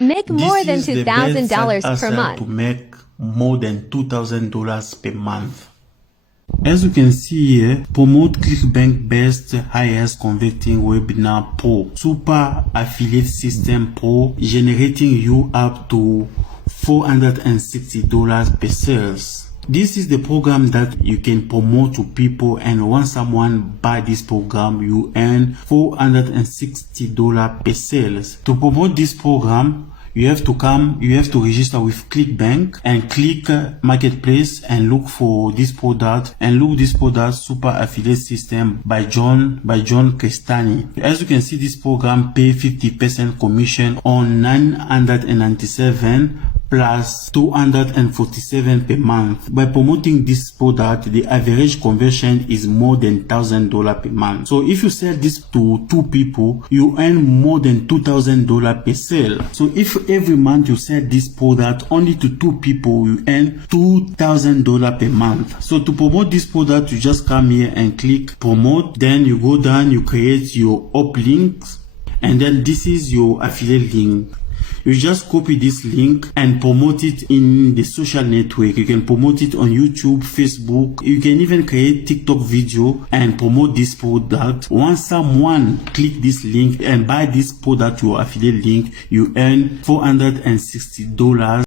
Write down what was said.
Make more than This is the best side $2,000 per hustle to month. make more than $2,000 per month. As you can see here, promote ClickBank Best Highest Converting Webinar Pro Super Affiliate System Pro, generating you up to $460 per sales. This is the program that you can promote to people, and once someone buy this program, you earn $460 per sales. To promote this program, you have to register with ClickBank and click Marketplace and look for this product, Super Affiliate System by John Crestani. As you can see, this program pay 50% commission on 997 plus 247 per month. By promoting this product, the average conversion is more than $1,000 per month. So if you sell this to 2 people, you earn more than $2,000 per sale. So if every month you sell this product only to 2 people, you earn $2,000 per month. So to promote this product, you just come here and click promote. Then you go down, you create your uplinks, and then this is your affiliate link. You just copy this link and promote it in the social network. You can promote it on YouTube, Facebook. You can even create TikTok video and promote this product. Once someone click this link and buy this product, your affiliate link, you earn $460